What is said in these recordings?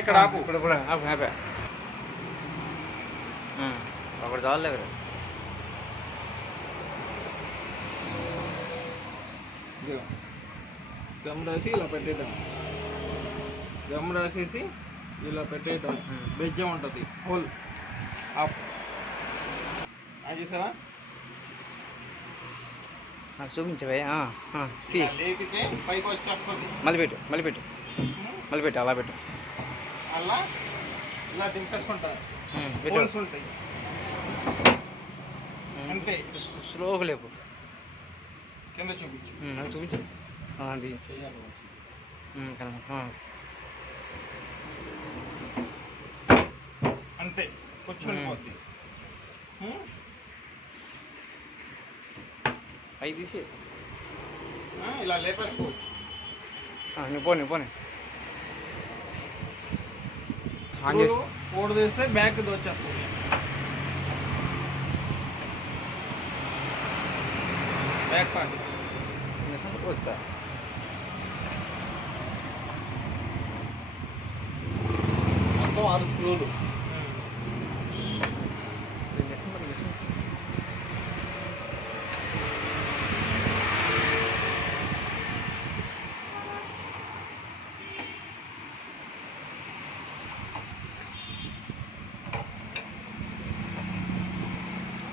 ఇక్కడ ఆపు ఇప్పుడు కూడా ఆపు హ్యాపీ ఒకటి చాలు కదా. గమ్ రాసి ఇలా పెట్టేయటం, గమ్ రాసేసి ఇలా పెట్టేయటం. బెజ్జం ఉంటుంది హోల్ ఆఫ్ చేసావా? నాకు చూపించవే. లేపితే పైకి వచ్చేస్తుంది. మళ్ళీ పెట్టు మళ్ళీ పెట్టు మళ్ళీ పెట్టు అలా పెట్టు. అలా ఇలా దింపేసుకుంటారు. హోల్స్ ఉంటాయి అంతే. స్లోగా లేపు. కింద చూపించు. నాకు చూపించు. అది అంతే కూర్చొని పోద్ది. అవి తీసి ఇలా లేపేసుకోవచ్చు. నువ్వు పోనీ పోనీ ఓడి తీస్తే బ్యాక్ వచ్చేస్తుంది. బ్యాక్ పార్ట్ వస్తా మొత్తం 6 స్క్రూలు.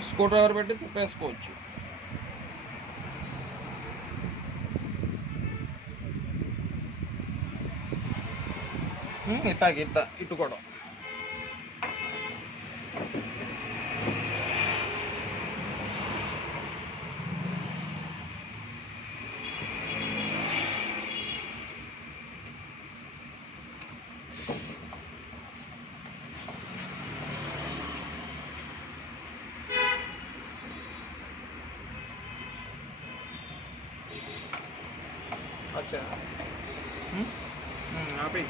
స్క్రూ డ్రైవర్ పెట్టి తిప్పేసుకోవచ్చు. ఇట్ట ఇటు కూడా अच्छा। आप ही